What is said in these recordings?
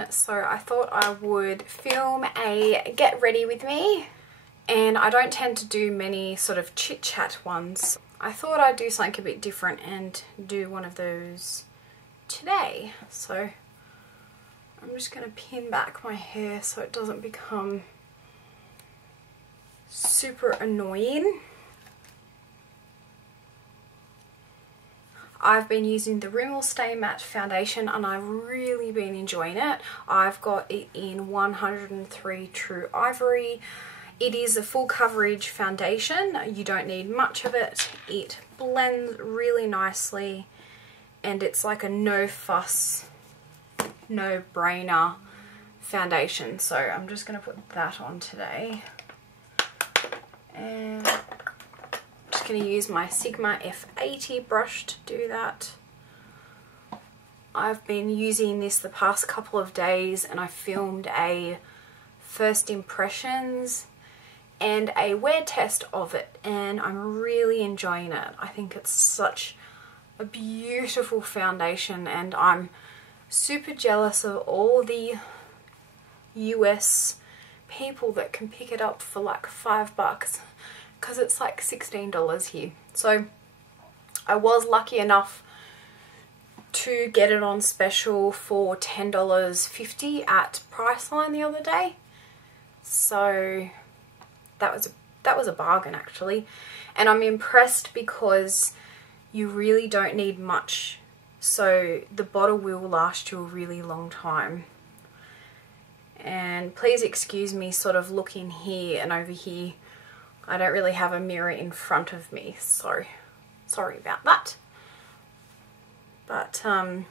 on, so I thought I would film a get ready with me. And I don't tend to do many sort of chit chat ones. I thought I'd do something a bit different and do one of those today. So I'm just going to pin back my hair so it doesn't become super annoying. I've been using the Rimmel Stay Matte foundation and I've really been enjoying it. I've got it in 103 True Ivory. It is a full coverage foundation. You don't need much of it. It blends really nicely and it's like a no fuss, no brainer foundation. So I'm just going to put that on today. And I'm just going to use my Sigma F80 brush to do that. I've been using this the past couple of days and I filmed a first impressions and a wear test of it and I'm really enjoying it. I think it's such a beautiful foundation and I'm super jealous of all the US people that can pick it up for like $5 because it's like $16 here. So I was lucky enough to get it on special for $10.50 at Priceline the other day. So that was a bargain actually, and I'm impressed because you really don't need much, so the bottle will last you a really long time. And please excuse me sort of looking here and over here. I don't really have a mirror in front of me, so sorry about that. But I'm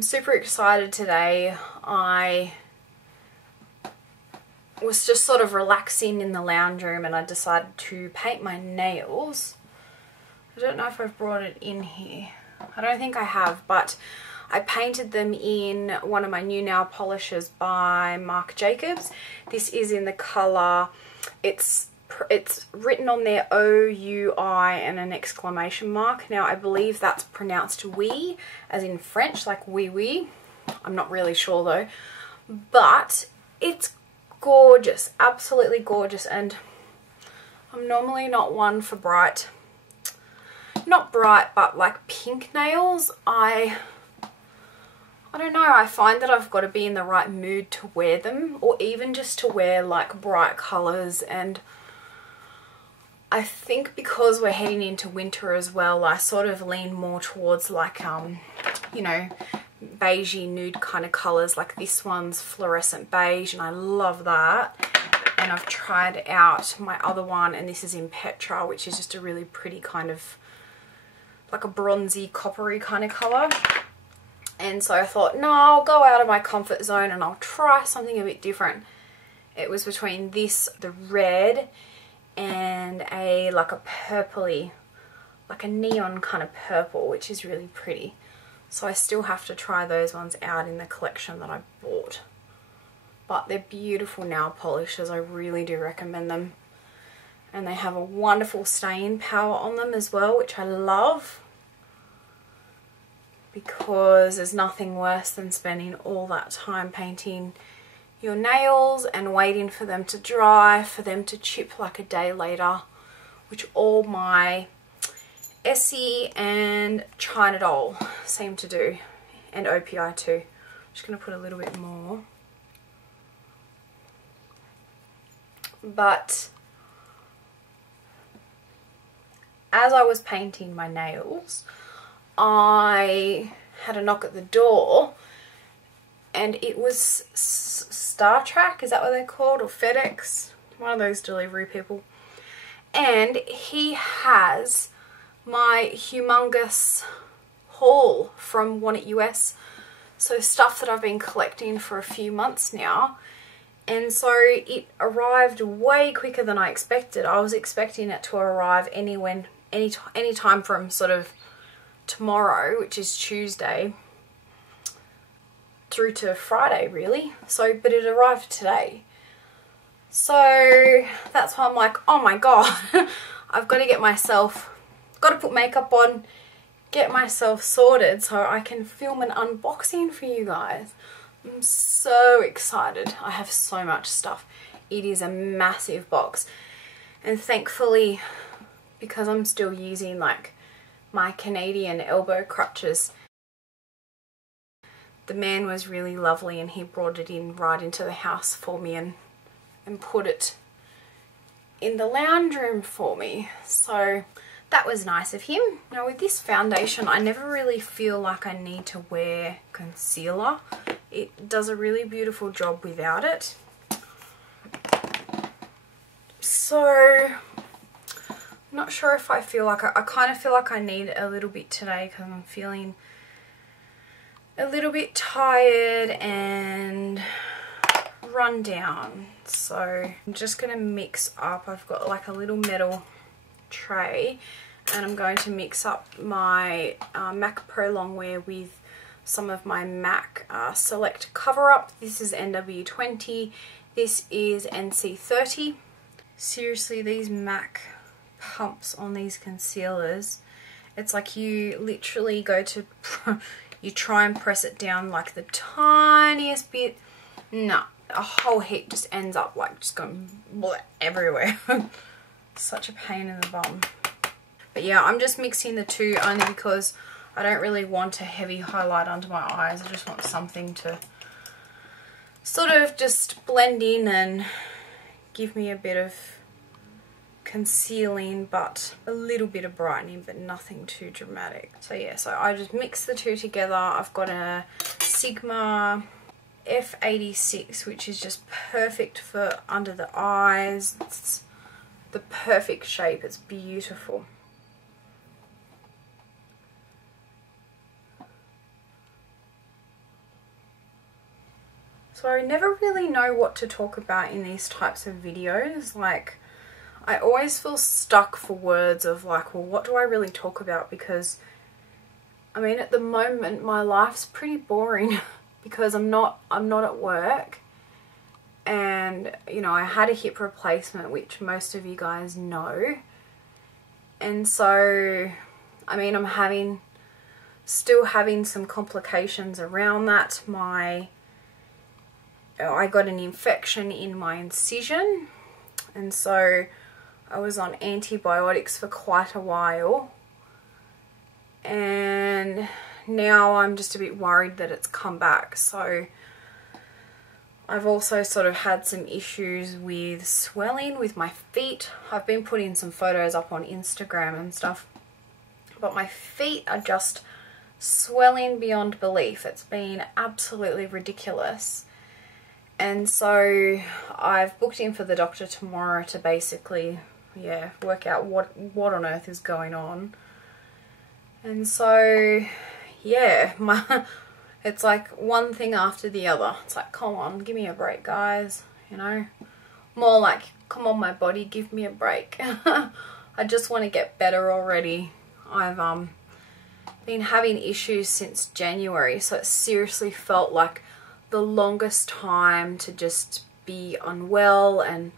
super excited today. I was just sort of relaxing in the lounge room and I decided to paint my nails. I don't know if I've brought it in here. I don't think I have, but I painted them in one of my new nail polishes by Marc Jacobs. This is in the colour, it's written on there O-U-I and an exclamation mark. Now I believe that's pronounced oui, as in French, like oui oui. I'm not really sure though. But it's gorgeous, absolutely gorgeous, and I'm normally not one for not bright, but like pink nails. I don't know, I find that I've got to be in the right mood to wear them, or even just to wear like bright colours. And I think because we're heading into winter as well, I sort of lean more towards like you know, beigey nude kind of colours. Like this one's fluorescent beige and I love that. And I've tried out my other one and this is in Petra, which is just a really pretty kind of like a bronzy coppery kind of colour. And so I thought, no, I'll go out of my comfort zone and I'll try something a bit different. It was between this, the red, and a like a purpley, like a neon kind of purple, which is really pretty. So I still have to try those ones out in the collection that I bought. But they're beautiful nail polishes. I really do recommend them. And they have a wonderful staying power on them as well, which I love. Because there's nothing worse than spending all that time painting your nails and waiting for them to dry, for them to chip like a day later, which all my Essie and China Doll seem to do, and OPI too. I'm just going to put a little bit more. But as I was painting my nails, I had a knock at the door and it was Star Trek, is that what they're called, or FedEx, one of those delivery people, and he has my humongous haul from One at US, so stuff that I've been collecting for a few months now. And so it arrived way quicker than I expected. I was expecting it to arrive any time from sort of tomorrow, which is Tuesday, through to Friday really. So, but it arrived today. So that's why I'm like, oh my god, I've got to get myself, got to put makeup on, get myself sorted so I can film an unboxing for you guys. I'm so excited. I have so much stuff. It is a massive box. And thankfully, because I'm still using like my Canadian elbow crutches, the man was really lovely and he brought it in right into the house for me and put it in the lounge room for me. So that was nice of him. Now with this foundation, I never really feel like I need to wear concealer. It does a really beautiful job without it. So I'm not sure if I feel like I kind of feel like I need a little bit today because I'm feeling a little bit tired and run down. So I'm just going to mix up. I've got like a little metal tray and I'm going to mix up my MAC Pro Longwear with some of my MAC Select Cover Up. This is NW20, this is NC30. Seriously, these MAC pumps on these concealers, it's like you literally go to you try and press it down like the tiniest bit, no, a whole heap just ends up like just going everywhere. Such a pain in the bum. But yeah, I'm just mixing the two only because I don't really want a heavy highlight under my eyes. I just want something to sort of just blend in and give me a bit of concealing but a little bit of brightening, but nothing too dramatic. So yeah, so I just mix the two together. I've got a Sigma F86 which is just perfect for under the eyes. It's the perfect shape, it's beautiful. So I never really know what to talk about in these types of videos. Like, I always feel stuck for words of like, well, what do I really talk about? Because, I mean, at the moment, my life's pretty boring because I'm not at work. And, you know, I had a hip replacement, which most of you guys know. And so, I mean, I'm still having some complications around that. I got an infection in my incision, and so I was on antibiotics for quite a while, and now I'm just a bit worried that it's come back. So I've also sort of had some issues with swelling with my feet. I've been putting some photos up on Instagram and stuff, but my feet are just swelling beyond belief. It's been absolutely ridiculous. And so I've booked in for the doctor tomorrow to basically, yeah, work out what on earth is going on. And so, yeah, it's like one thing after the other. It's like, come on, give me a break, guys, you know. More like, come on, my body, give me a break. I just want to get better already. I've been having issues since January, so it seriously felt like the longest time to just be unwell and,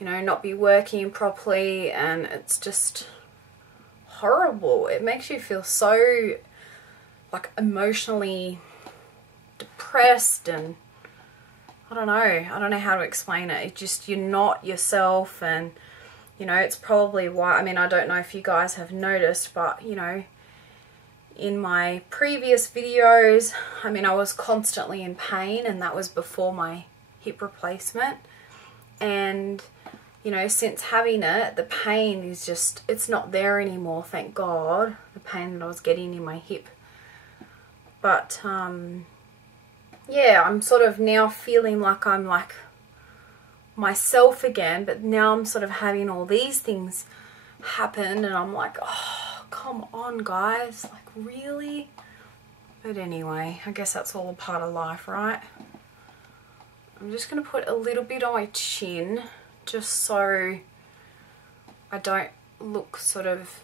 you know, not be working properly, and it's just horrible. It makes you feel so like emotionally depressed, and I don't know how to explain it. It's just, you're not yourself, and you know, it's probably why, I mean, I don't know if you guys have noticed, but you know, in my previous videos, I mean, I was constantly in pain, and that was before my hip replacement. And, you know, since having it, the pain is just, it's not there anymore, thank God, the pain that I was getting in my hip. But, yeah, I'm sort of now feeling like I'm like myself again, but now I'm sort of having all these things happen, and I'm like, oh, come on, guys, like, really? But anyway, I guess that's all a part of life, right? I'm just going to put a little bit on my chin just so I don't look sort of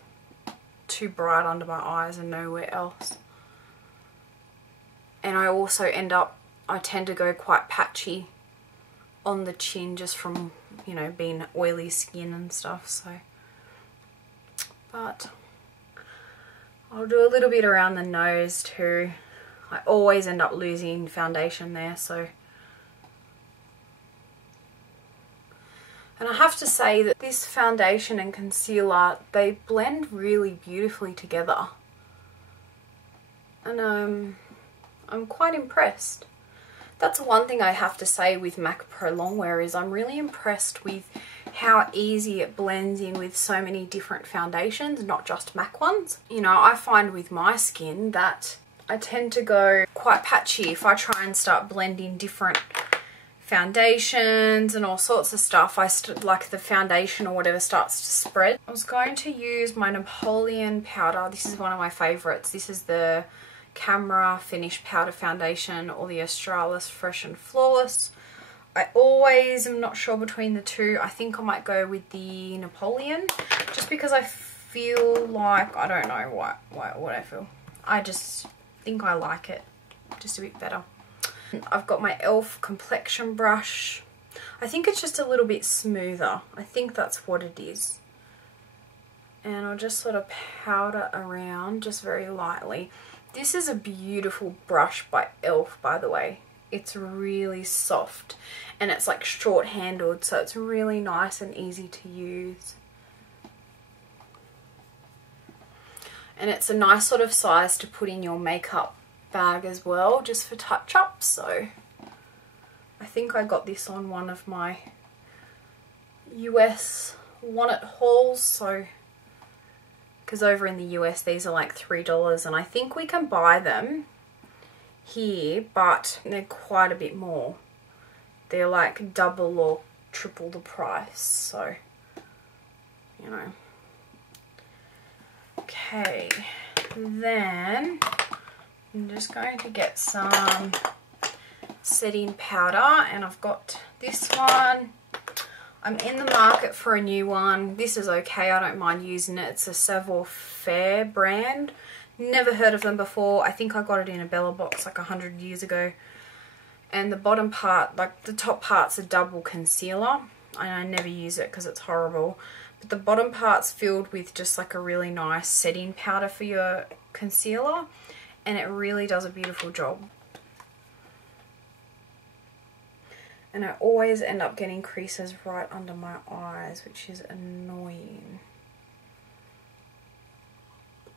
too bright under my eyes and nowhere else. And I also I tend to go quite patchy on the chin just from, you know, being oily skin and stuff, so. But I'll do a little bit around the nose too. I always end up losing foundation there, so. And I have to say that this foundation and concealer, they blend really beautifully together. And I'm quite impressed. That's one thing I have to say with MAC Pro Longwear is I'm really impressed with how easy it blends in with so many different foundations, not just MAC ones. You know, I find with my skin that I tend to go quite patchy if I try and start blending different foundations and all sorts of stuff. Like the foundation or whatever starts to spread. I was going to use my Napoleon powder. This is one of my favorites. This is the Camera Finish Powder Foundation or the Australis Fresh and Flawless. I always am not sure between the two. I think I might go with the Napoleon just because I feel like, I don't know what I feel. I just think I like it just a bit better. I've got my E.L.F. Complexion brush. I think it's just a little bit smoother. I think that's what it is. And I'll just sort of powder around just very lightly. This is a beautiful brush by E.L.F, by the way. It's really soft and it's like short handled, so it's really nice and easy to use. And it's a nice sort of size to put in your makeup bag as well, just for touch-ups. So I think I got this on one of my US Want It hauls, so because over in the US these are like $3 and I think we can buy them here, but they're quite a bit more. They're like double or triple the price, so you know. Okay, then I'm just going to get some setting powder, and I've got this one. I'm in the market for a new one. This is okay, I don't mind using it. It's a Savoir Faire brand. Never heard of them before. I think I got it in a Bella box like 100 years ago. And the bottom part, like the top part's a double concealer. And I never use it because it's horrible. But the bottom part's filled with just like a really nice setting powder for your concealer. And it really does a beautiful job. And I always end up getting creases right under my eyes, which is annoying.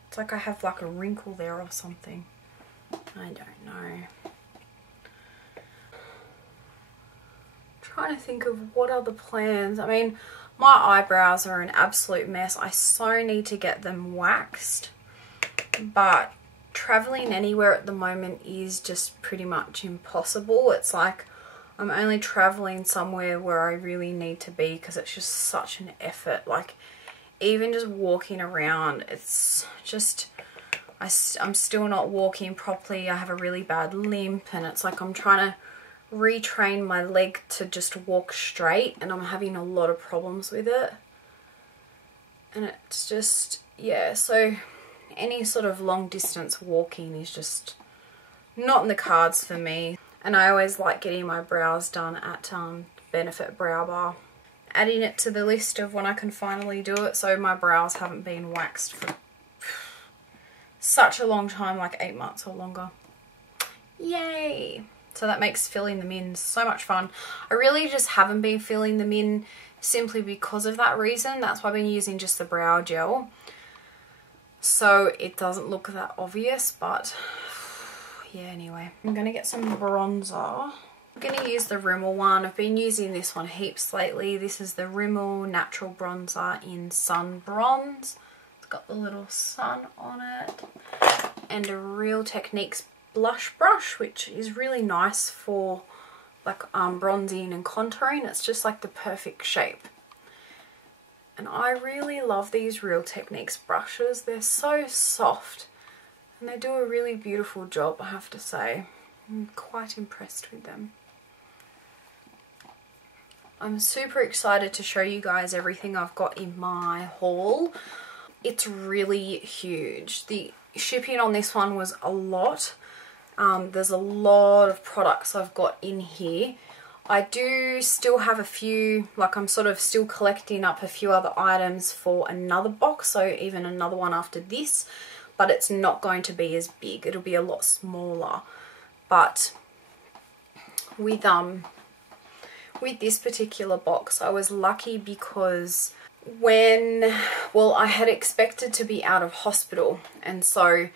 It's like I have like a wrinkle there or something. I don't know. Trying to think of what other plans. I mean, my eyebrows are an absolute mess. I so need to get them waxed. But traveling anywhere at the moment is just pretty much impossible. It's like I'm only traveling somewhere where I really need to be because it's just such an effort. Like even just walking around, it's just, I'm still not walking properly. I have a really bad limp and it's like I'm trying to retrain my leg to just walk straight and I'm having a lot of problems with it. And it's just, yeah, so any sort of long distance walking is just not in the cards for me. And I always like getting my brows done at Benefit Brow Bar. Adding it to the list of when I can finally do it, so my brows haven't been waxed for such a long time, like 8 months or longer. Yay! So that makes filling them in so much fun. I really just haven't been filling them in simply because of that reason. That's why I've been using just the brow gel. So it doesn't look that obvious, but yeah, anyway. I'm going to get some bronzer. I'm going to use the Rimmel one. I've been using this one heaps lately. This is the Rimmel Natural Bronzer in Sun Bronze. It's got the little sun on it. And a Real Techniques blush brush, which is really nice for like bronzing and contouring. It's just like the perfect shape. And I really love these Real Techniques brushes. They're so soft. And they do a really beautiful job, I have to say. I'm quite impressed with them. I'm super excited to show you guys everything I've got in my haul. It's really huge. The shipping on this one was a lot. There's a lot of products I've got in here. I do still have a few, like I'm sort of still collecting up a few other items for another box, so even another one after this. but it's not going to be as big. It'll be a lot smaller. But with this particular box, I was lucky because I had expected to be out of hospital, and so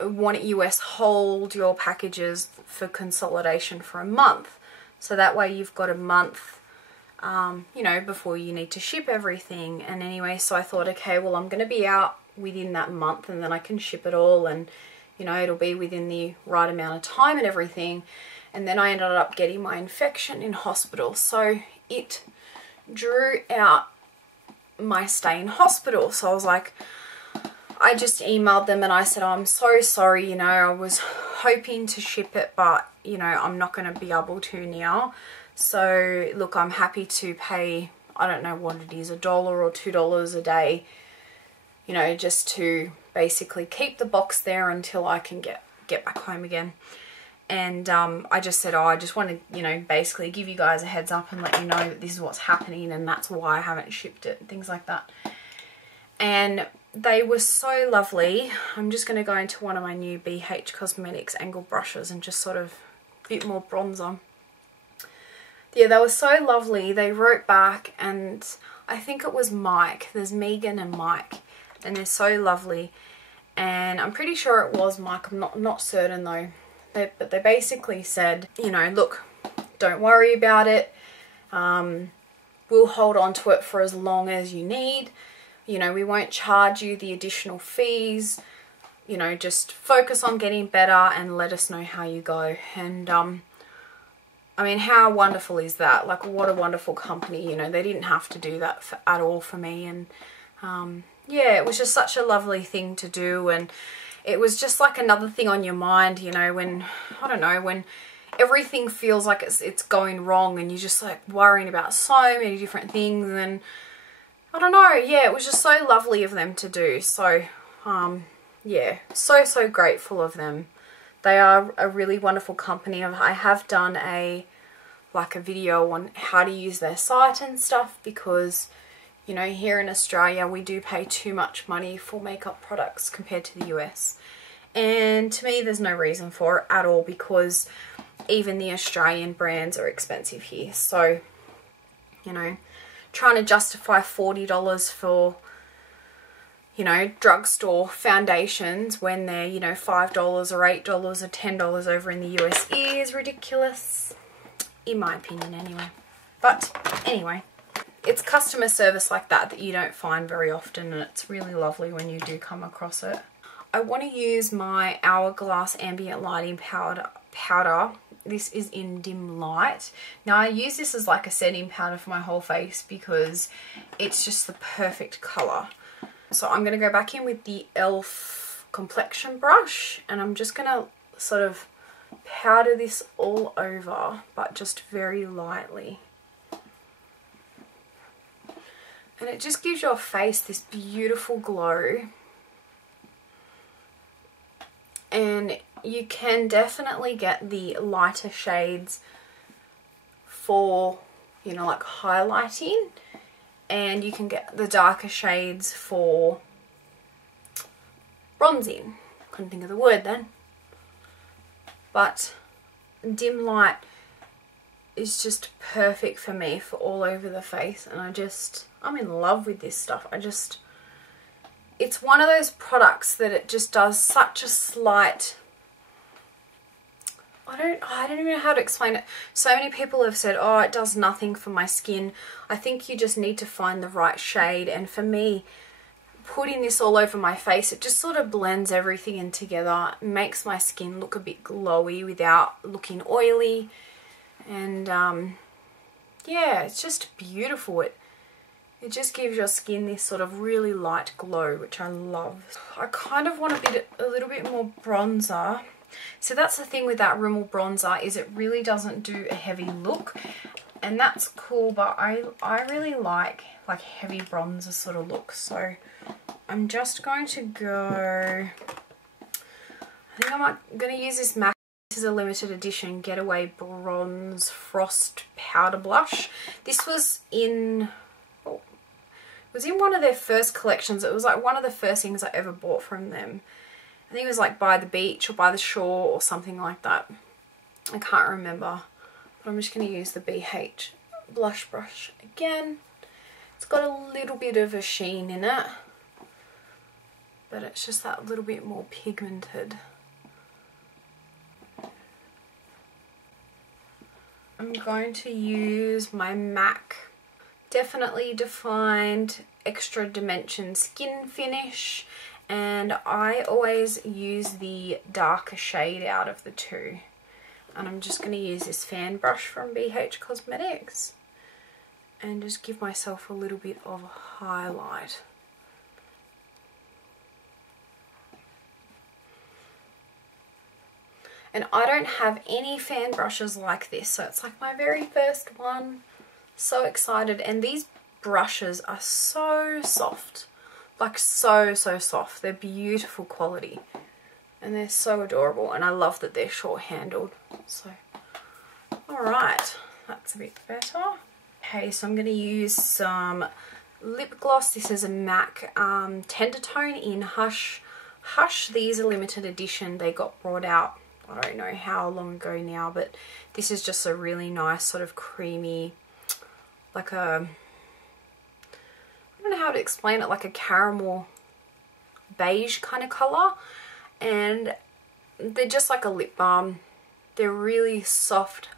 want US hold your packages for consolidation for a month. So that way you've got a month, you know, before you need to ship everything. And anyway, so I thought, okay, well, I'm going to be out within that month and then I can ship it all, and, you know, it'll be within the right amount of time and everything. And then I ended up getting my infection in hospital. So it drew out my stay in hospital. So I was like, I just emailed them and I said, oh, I'm so sorry, you know, I was hoping to ship it, but, you know, I'm not going to be able to now. So, look, I'm happy to pay, I don't know what it is, $1 or $2 a day, you know, just to basically keep the box there until I can get back home again. And I just said, oh, I just want to, you know, basically give you guys a heads up and let you know that this is what's happening and that's why I haven't shipped it and things like that. And they were so lovely. I'm just going to go into one of my new BH Cosmetics angle brushes and just sort of a bit more bronzer. Yeah, they were so lovely. They wrote back, and I think it was Mike. There's Megan and Mike, and they're so lovely. And I'm pretty sure it was Mike. I'm not certain though. But they basically said, you know, look, don't worry about it. We'll hold on to it for as long as you need. You know, we won't charge you the additional fees. You know, just focus on getting better and let us know how you go. And, I mean, how wonderful is that? Like, what a wonderful company, you know. They didn't have to do that at all for me. And, yeah, it was just such a lovely thing to do. And it was just like another thing on your mind, you know, when, I don't know, when everything feels like it's going wrong and you're just like worrying about so many different things. And I don't know, yeah, it was just so lovely of them to do. So, yeah, so grateful of them. They are a really wonderful company. I have done a video on how to use their site and stuff because, you know, here in Australia we do pay too much money for makeup products compared to the US. And to me there's no reason for it at all because even the Australian brands are expensive here. So, you know, trying to justify $40 for, you know, drugstore foundations when they're, you know, $5 or $8 or $10 over in the US is ridiculous, in my opinion anyway. But anyway, it's customer service like that you don't find very often, and it's really lovely when you do come across it. I want to use my Hourglass Ambient Lighting powder. This is in Dim Light. Now I use this as like a setting powder for my whole face because it's just the perfect colour. So I'm going to go back in with the E.L.F. Complexion brush, and I'm just going to sort of powder this all over, but just very lightly. And it just gives your face this beautiful glow. And you can definitely get the lighter shades for, you know, like highlighting. And you can get the darker shades for bronzing. Couldn't think of the word then. But Dim Light is just perfect for me for all over the face. And I'm in love with this stuff. It's one of those products that it just does such a slight, I don't even know how to explain it. So many people have said, oh, it does nothing for my skin. I think you just need to find the right shade. And for me, putting this all over my face, it just sort of blends everything in together. It makes my skin look a bit glowy without looking oily. And yeah, it's just beautiful. It just gives your skin this sort of really light glow, which I love. I kind of want a little bit more bronzer. So that's the thing with that Rimmel bronzer, is it really doesn't do a heavy look. And that's cool, but I really like heavy bronzer sort of look. So I'm just going to go, I think I'm going to use this MAC. This is a limited edition Getaway Bronze Frost Powder Blush. This was in It was in one of their first collections. It was like one of the first things I ever bought from them. I think it was like by the beach or by the shore or something like that. I can't remember. But I'm just going to use the BH blush brush again. It's got a little bit of a sheen in it, but it's just that little bit more pigmented. I'm going to use my MAC Definitely Defined Extra Dimension Skin Finish, and I always use the darker shade out of the two. And I'm just going to use this fan brush from BH Cosmetics and just give myself a little bit of a highlight. And I don't have any fan brushes like this, so it's like my very first one. So excited. And these brushes are so soft, like so soft. They're beautiful quality and they're so adorable, and I love that they're short handled. So alright, that's a bit better. Okay, so I'm going to use some lip gloss. This is a MAC Tender Tone in Hush. These are limited edition. They got brought out, I don't know how long ago now, but this is just a really nice sort of creamy, like a, I don't know how to explain it, like a caramel beige kind of colour. And they're just like a lip balm. They're really soft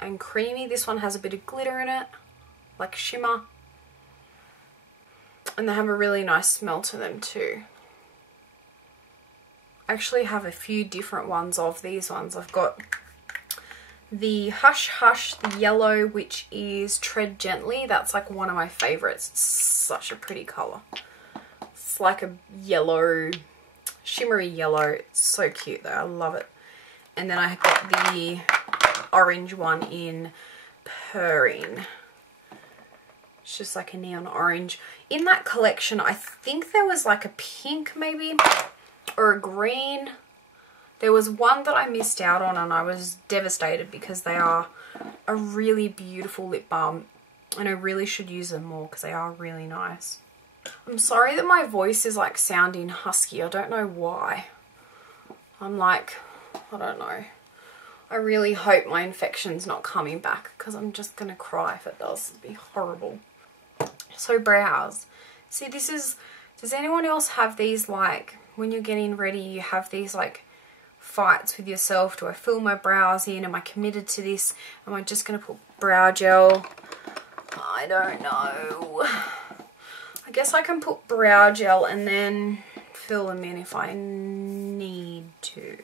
and creamy. This one has a bit of glitter in it, like shimmer. And they have a really nice smell to them too. I actually have a few different ones of these ones. I've got the Hush Hush, the yellow, which is Tread Gently. That's like one of my favourites. It's such a pretty colour. It's like a yellow, shimmery yellow. It's so cute though. I love it. And then I got the orange one in Purring. It's just like a neon orange. In that collection, I think there was like a pink maybe, or a green. There was one that I missed out on and I was devastated because they are a really beautiful lip balm and I really should use them more because they are really nice. I'm sorry that my voice is like sounding husky. I don't know why. I'm like, I don't know. I really hope my infection's not coming back because I'm just going to cry if it does. It'd be horrible. So brows. See, this is, does anyone else have these, like when you're getting ready you have these like fights with yourself? Do I fill my brows in? Am I committed to this? Am I just going to put brow gel? I don't know. I guess I can put brow gel and then fill them in if I need to.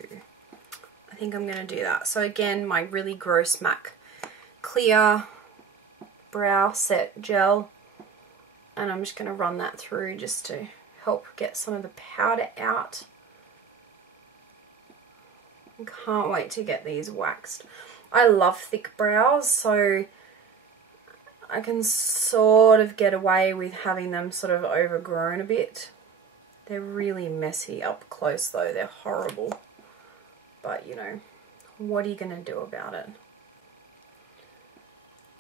I think I'm going to do that. So again, my really gross MAC Clear Brow Set Gel. And I'm just going to run that through just to help get some of the powder out. I can't wait to get these waxed. I love thick brows, so I can sort of get away with having them sort of overgrown a bit. They're really messy up close though. They're horrible. But you know, what are you going to do about it?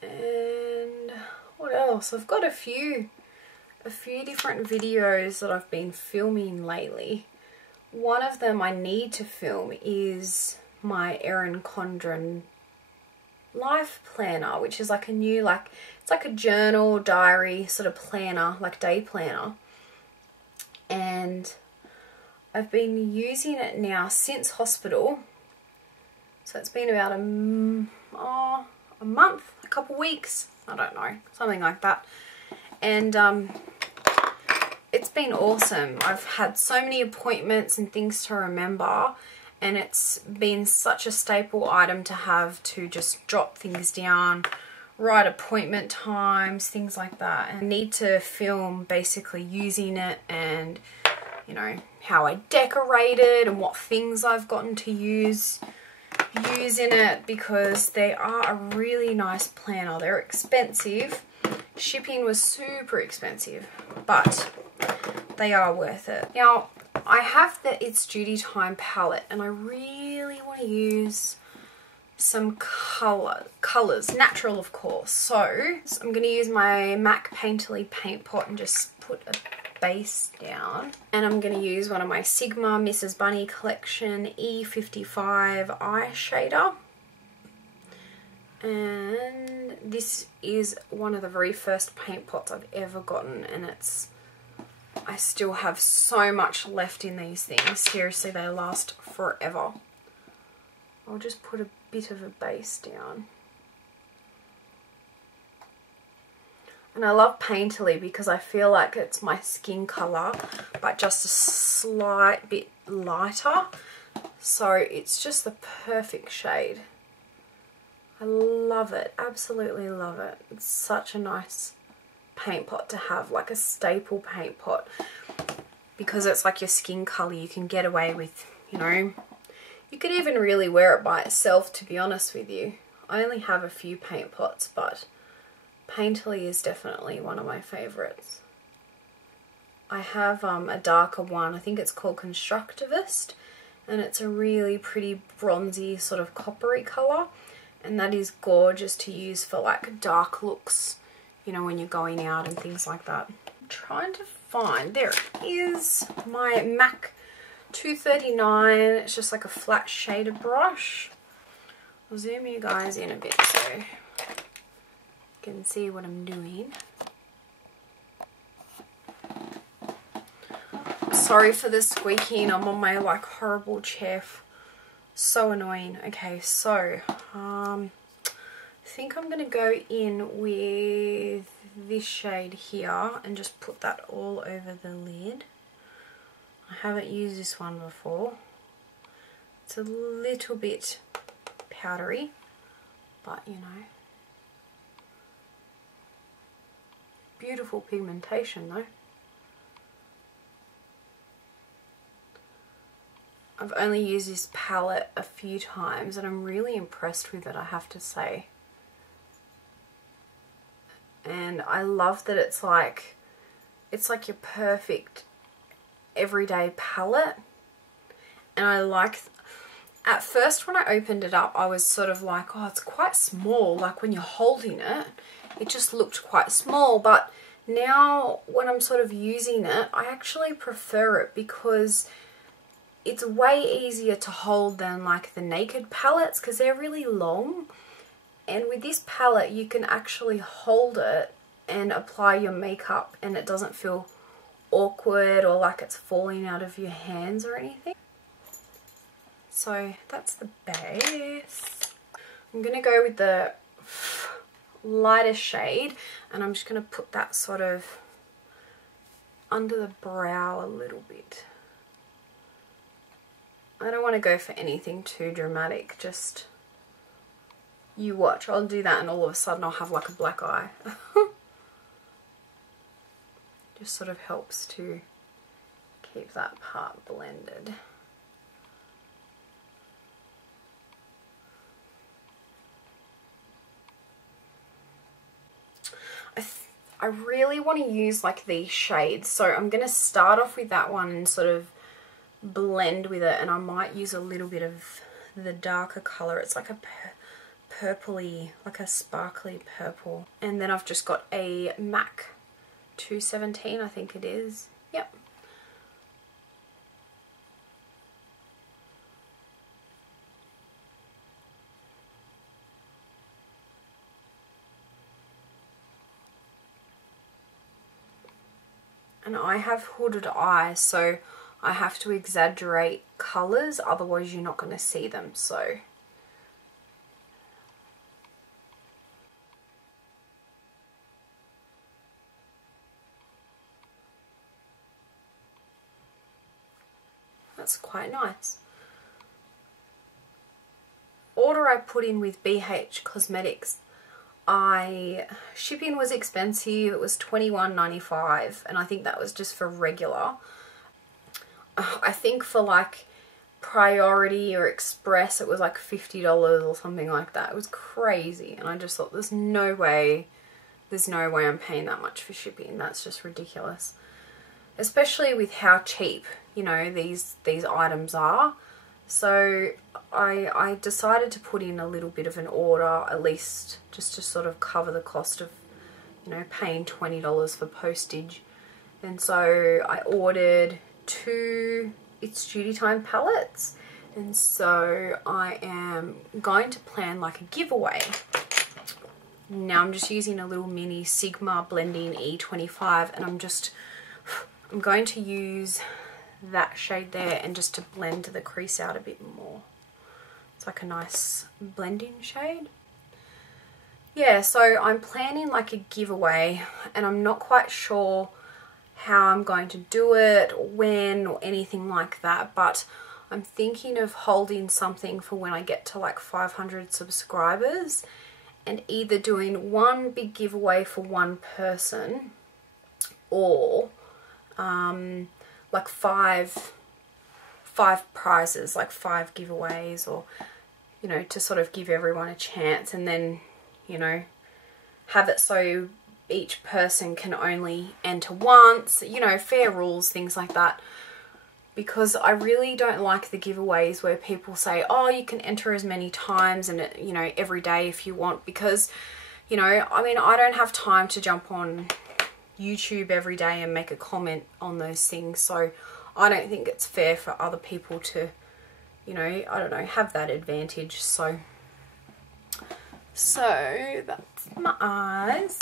And what else? I've got a few different videos that I've been filming lately. One of them I need to film is my Erin Condren life planner, which is like a new, like, it's like a journal, diary sort of planner, like day planner. And I've been using it now since hospital. So it's been about a month, a couple weeks, I don't know, something like that. And it's been awesome. I've had so many appointments and things to remember, and it's been such a staple item to have, to just jot things down, write appointment times, things like that. And I need to film basically using it and, you know, how I decorated and what things I've gotten to use in it, because they are a really nice planner. They're expensive. Shipping was super expensive, but they are worth it. Now, I have the It's Judy Time palette, and I really want to use some colours, natural of course. So I'm going to use my MAC Painterly paint pot and just put a base down. And I'm going to use one of my Sigma Mrs. Bunny Collection E55 eye shader. And this is one of the very first paint pots I've ever gotten, and I still have so much left in these things. Seriously, they last forever. I'll just put a bit of a base down. And I love Painterly because I feel like it's my skin colour, but just a slight bit lighter. So it's just the perfect shade. I love it, absolutely love it. It's such a nice paint pot to have, like a staple paint pot, because it's like your skin colour. You can get away with, you know, you could even really wear it by itself, to be honest with you. I only have a few paint pots, but Painterly is definitely one of my favourites. I have a darker one, I think it's called Constructivist, and it's a really pretty bronzy sort of coppery colour. And that is gorgeous to use for like dark looks, you know, when you're going out and things like that. I'm trying to find, there it is, my MAC 239. It's just like a flat shader brush. I'll zoom you guys in a bit so you can see what I'm doing. Sorry for the squeaking, I'm on my like horrible chair. So annoying. Okay, so I think I'm going to go in with this shade here and just put that all over the lid. I haven't used this one before. It's a little bit powdery, but you know. Beautiful pigmentation though. I've only used this palette a few times and I'm really impressed with it, I have to say. And I love that it's like your perfect everyday palette. And I like, at first when I opened it up I was sort of like, oh, it's quite small, like when you're holding it, it just looked quite small. But now when I'm sort of using it, I actually prefer it because it's way easier to hold than like the Naked palettes because they're really long. And with this palette you can actually hold it and apply your makeup and it doesn't feel awkward or like it's falling out of your hands or anything. So that's the base. I'm going to go with the lighter shade and I'm just going to put that sort of under the brow a little bit. I don't want to go for anything too dramatic, just you watch. I'll do that and all of a sudden I'll have like a black eye. Just sort of helps to keep that part blended. I really want to use like these shades, so I'm going to start off with that one and sort of blend with it, and I might use a little bit of the darker colour. It's like a purpley, like a sparkly purple. And then I've just got a MAC 217, I think it is. Yep. And I have hooded eyes, so I have to exaggerate colours, otherwise you're not going to see them. So that's quite nice. Order I put in with BH Cosmetics, shipping was expensive. It was $21.95 and I think that was just for regular. I think for like priority or express it was like $50 or something like that. It was crazy and I just thought there's no way I'm paying that much for shipping. That's just ridiculous. Especially with how cheap, you know, these items are. So I decided to put in a little bit of an order, at least just to sort of cover the cost of, you know, paying $20 for postage. And so I ordered 2 It's Judy Time palettes. And so I am going to plan like a giveaway. Now I'm just using a little mini Sigma blending E25, and I'm going to use that shade there and just to blend the crease out a bit more. It's like a nice blending shade. Yeah, so I'm planning like a giveaway, and I'm not quite sure how I'm going to do it, or when, or anything like that, but I'm thinking of holding something for when I get to like 500 subscribers, and either doing one big giveaway for one person, or like five prizes, like 5 giveaways, or, you know, to sort of give everyone a chance, and then, you know, have it so each person can only enter once, you know, fair rules, things like that. Because I really don't like the giveaways where people say, oh, you can enter as many times and, you know, every day if you want, because, you know, I mean, I don't have time to jump on YouTube every day and make a comment on those things. So I don't think it's fair for other people to, you know, I don't know, have that advantage. So that's my eyes.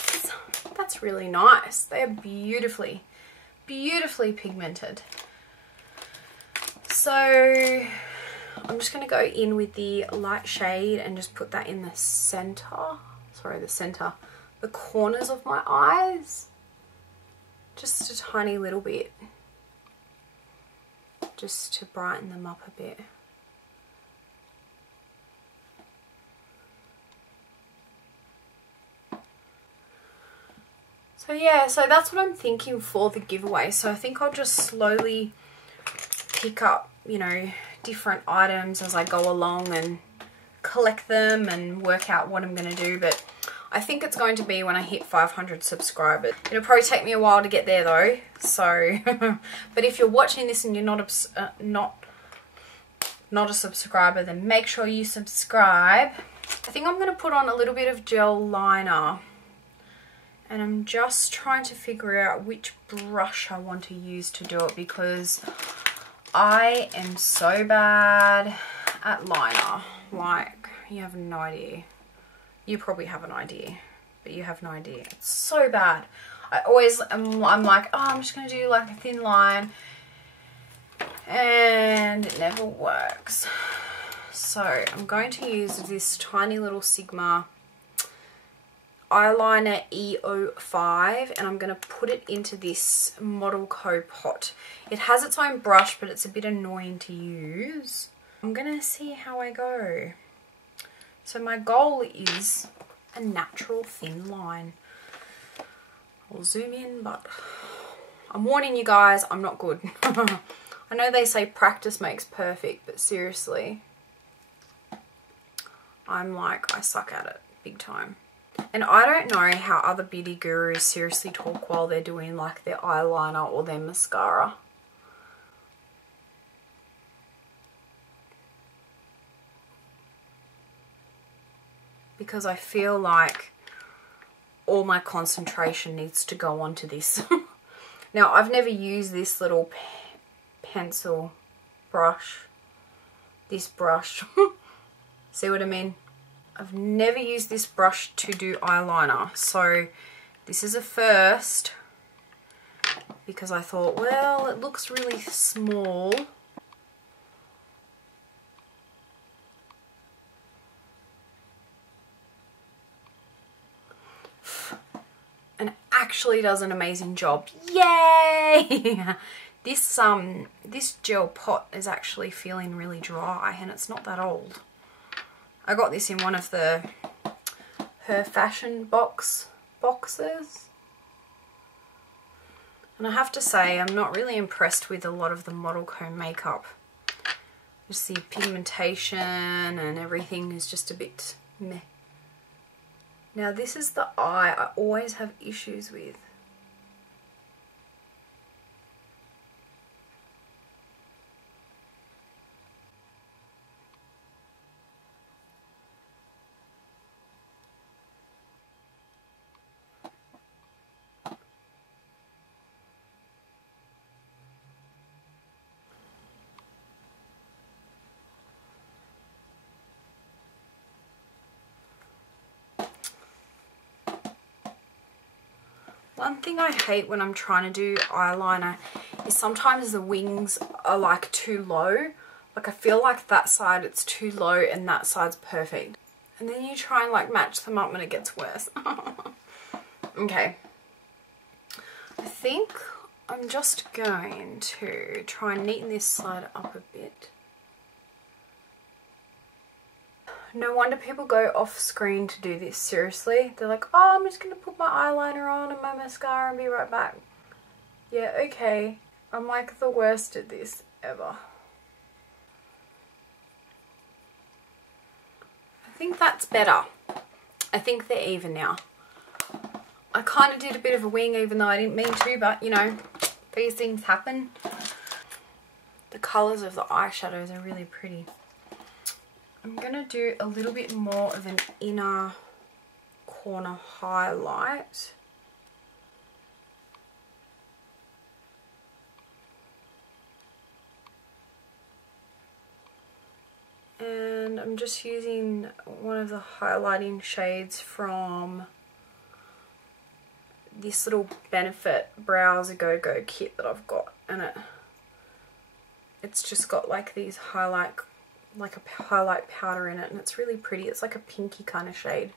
That's really nice. They're beautifully pigmented. So I'm just going to go in with the light shade and just put that in the center, the corners of my eyes. Just a tiny little bit, just to brighten them up a bit. So yeah, so that's what I'm thinking for the giveaway. So I think I'll just slowly pick up, you know, different items as I go along and collect them and work out what I'm going to do. But I think it's going to be when I hit 500 subscribers. It'll probably take me a while to get there though. So, but if you're watching this and you're not a subscriber, then make sure you subscribe. I think I'm going to put on a little bit of gel liner. And I'm just trying to figure out which brush I want to use to do it, because I am so bad at liner. Like, you have no idea. You probably have an idea, but you have no idea. It's so bad. I'm like, oh, I'm just going to do like a thin line, and it never works. So I'm going to use this tiny little Sigma eyeliner E.L.F, and I'm going to put it into this Model Co pot. It has its own brush, but it's a bit annoying to use. I'm going to see how I go. So my goal is a natural thin line. I'll zoom in, but I'm warning you guys, I'm not good. I know they say practice makes perfect, but seriously, I suck at it big time. And I don't know how other beauty gurus seriously talk while they're doing like their eyeliner or their mascara. Because I feel like all my concentration needs to go onto this. Now, I've never used this little pencil brush. This brush. See what I mean? I've never used this brush to do eyeliner, so this is a first, because I thought, well, it looks really small. And it actually does an amazing job. Yay! This gel pot is actually feeling really dry, and it's not that old. I got this in one of her fashion boxes. And I have to say, I'm not really impressed with a lot of the Model Co makeup. Just the pigmentation and everything is just a bit meh. Now this is the eye I always have issues with. One thing I hate when I'm trying to do eyeliner is sometimes the wings are like too low. Like I feel like that side it's too low and that side's perfect. And then you try and like match them up and it gets worse. Okay. I think I'm just going to try and neaten this side up a bit. No wonder people go off screen to do this, seriously. They're like, oh, I'm just going to put my eyeliner on and my mascara and be right back. Yeah, okay. I'm like the worst at this ever. I think that's better. I think they're even now. I kind of did a bit of a wing even though I didn't mean to, but you know, these things happen. The colours of the eyeshadows are really pretty. I'm going to do a little bit more of an inner corner highlight. And I'm just using one of the highlighting shades from this little Benefit Brows A Go Go kit that I've got, and it's just got like these highlight powder in it, and it's really pretty. It's like a pinky kind of shade,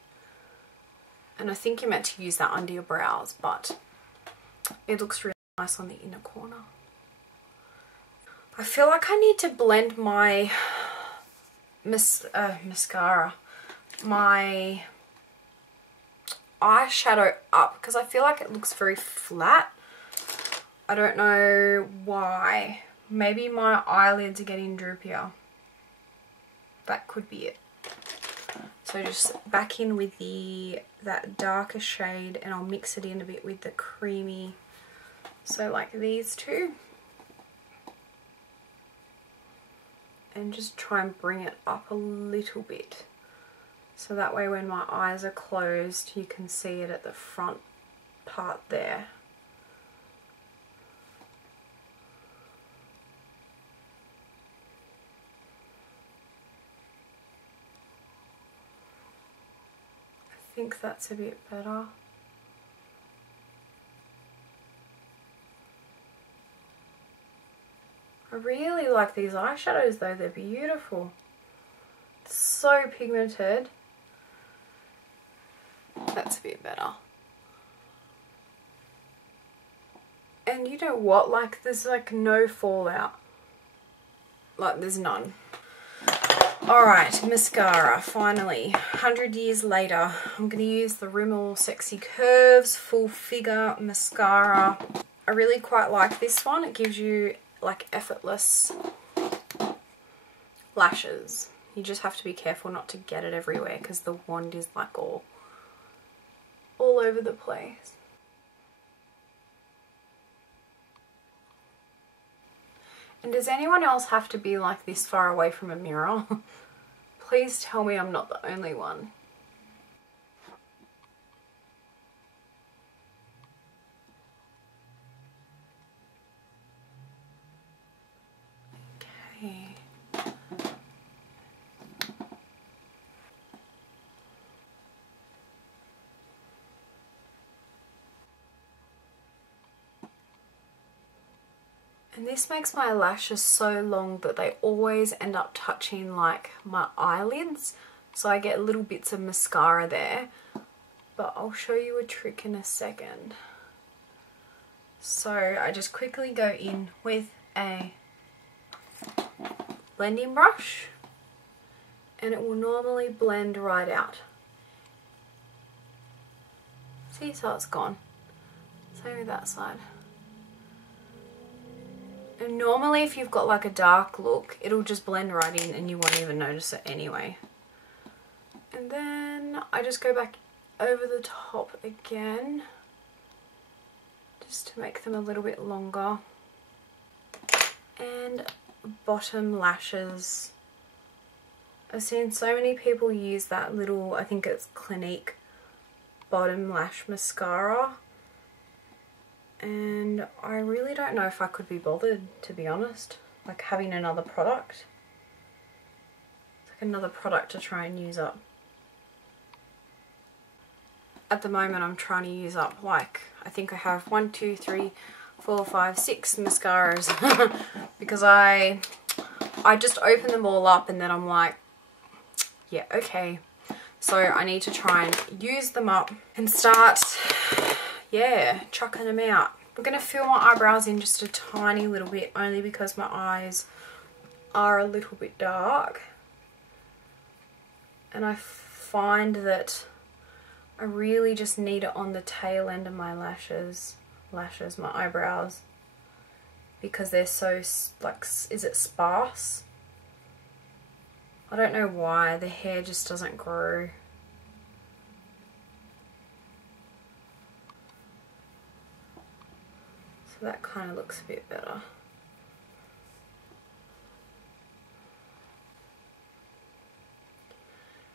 and I think you're meant to use that under your brows, but it looks really nice on the inner corner. I feel like I need to blend my mascara, my eyeshadow up, because I feel like it looks very flat. I don't know why. Maybe my eyelids are getting droopier. That could be it. So just back in with that darker shade, and I'll mix it in a bit with the creamy. So like these two. And just try and bring it up a little bit. So that way when my eyes are closed, you can see it at the front part there. I think that's a bit better. I really like these eyeshadows though, they're beautiful. So pigmented. That's a bit better. And you know what, like there's like no fallout. Like there's none. Alright, mascara, finally. 100 years later, I'm going to use the Rimmel Sexy Curves Full Figure Mascara. I really quite like this one. It gives you like effortless lashes. You just have to be careful not to get it everywhere because the wand is like all over the place. And does anyone else have to be like this far away from a mirror? Please tell me I'm not the only one. Okay. And this makes my lashes so long that they always end up touching like my eyelids. So I get little bits of mascara there. But I'll show you a trick in a second. So I just quickly go in with a blending brush. And it will normally blend right out. See, so it's gone. Same with that side. And normally if you've got like a dark look, it'll just blend right in and you won't even notice it anyway. And then I just go back over the top again, just to make them a little bit longer. And bottom lashes. I've seen so many people use that little, I think it's Clinique bottom lash mascara. And I really don't know if I could be bothered, to be honest. Like having another product. It's like another product to try and use up. at the moment I'm trying to use up, like, I think I have 1, 2, 3, 4, 5, 6 mascaras because I just open them all up and then I'm like, yeah, okay. So I need to try and use them up and start, yeah, chucking them out. I'm going to fill my eyebrows in just a tiny little bit, only because my eyes are a little bit dark. And I find that I really just need it on the tail end of my lashes, my eyebrows, because they're so, like, is it sparse? I don't know why, the hair just doesn't grow. So that kind of looks a bit better.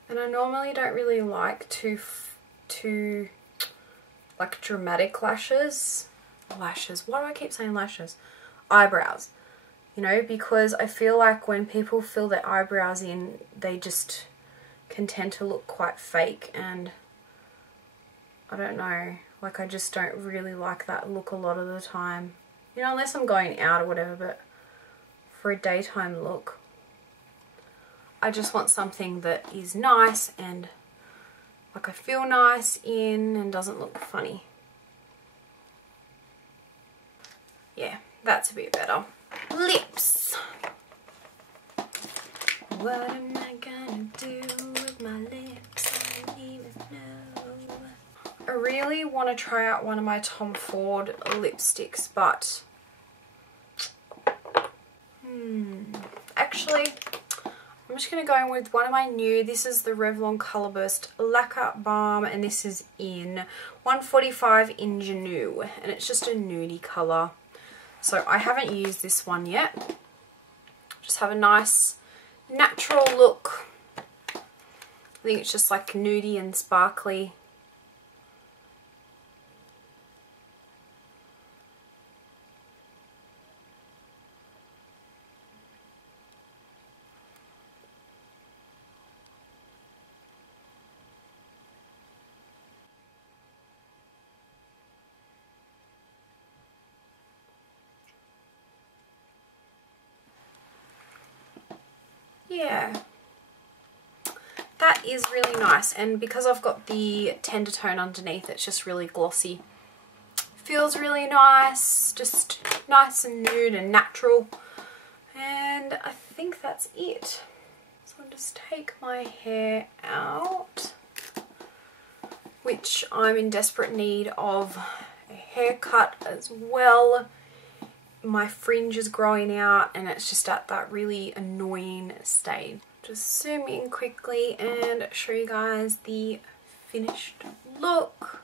And I normally don't really like too like dramatic lashes. Why do I keep saying lashes? Eyebrows. You know, because I feel like when people fill their eyebrows in, they just can tend to look quite fake, and I don't know, like, I just don't really like that look a lot of the time. You know, unless I'm going out or whatever, but for a daytime look, I just want something that is nice and like I feel nice in and doesn't look funny. Yeah, that's a bit better. Lips. What am I gonna do with my lips? I don't even know. I really want to try out one of my Tom Ford lipsticks, but actually I'm just going to go in with one of my new. This is the Revlon Colorburst Lacquer Balm, and this is in 145 Ingenue, and it's just a nudie colour. So I haven't used this one yet. Just have a nice natural look. I think it's just like nudie and sparkly. Yeah, that is really nice, and because I've got the tender tone underneath, it's just really glossy. Feels really nice, just nice and nude and natural, and I think that's it. So I'll just take my hair out, which I'm in desperate need of a haircut as well. My fringe is growing out and it's just at that really annoying stage. Just zoom in quickly and show you guys the finished look.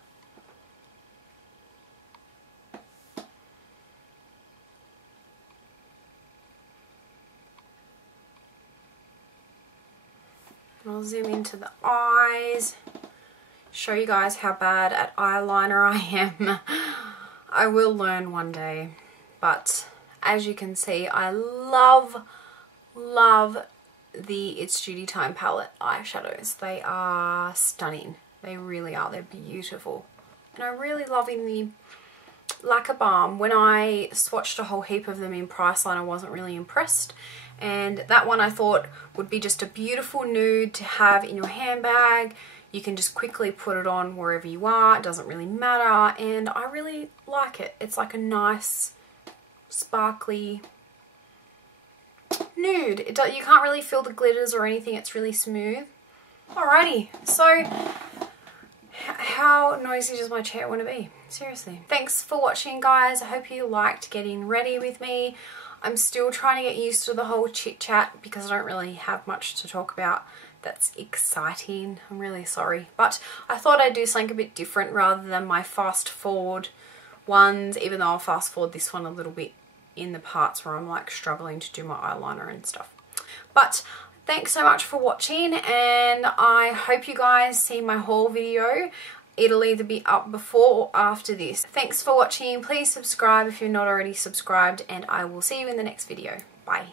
And I'll zoom into the eyes, show you guys how bad at eyeliner I am. I will learn one day. But as you can see, I love the It's Judy Time palette eyeshadows. They are stunning. They really are. They're beautiful. And I'm really loving the lacquer balm. When I swatched a whole heap of them in Priceline, I wasn't really impressed. And that one I thought would be just a beautiful nude to have in your handbag. You can just quickly put it on wherever you are. It doesn't really matter. And I really like it. It's like a nice sparkly nude. You can't really feel the glitters or anything. It's really smooth. Alrighty, so how noisy does my chair want to be? Seriously. Thanks for watching, guys. I hope you liked getting ready with me. I'm still trying to get used to the whole chit chat because I don't really have much to talk about that's exciting. I'm really sorry, but I thought I'd do something a bit different rather than my fast forward ones, even though I'll fast forward this one a little bit in the parts where I'm like struggling to do my eyeliner and stuff. But thanks so much for watching, and I hope you guys see my haul video. It'll either be up before or after this. Thanks for watching. Please subscribe if you're not already subscribed, and I will see you in the next video. Bye.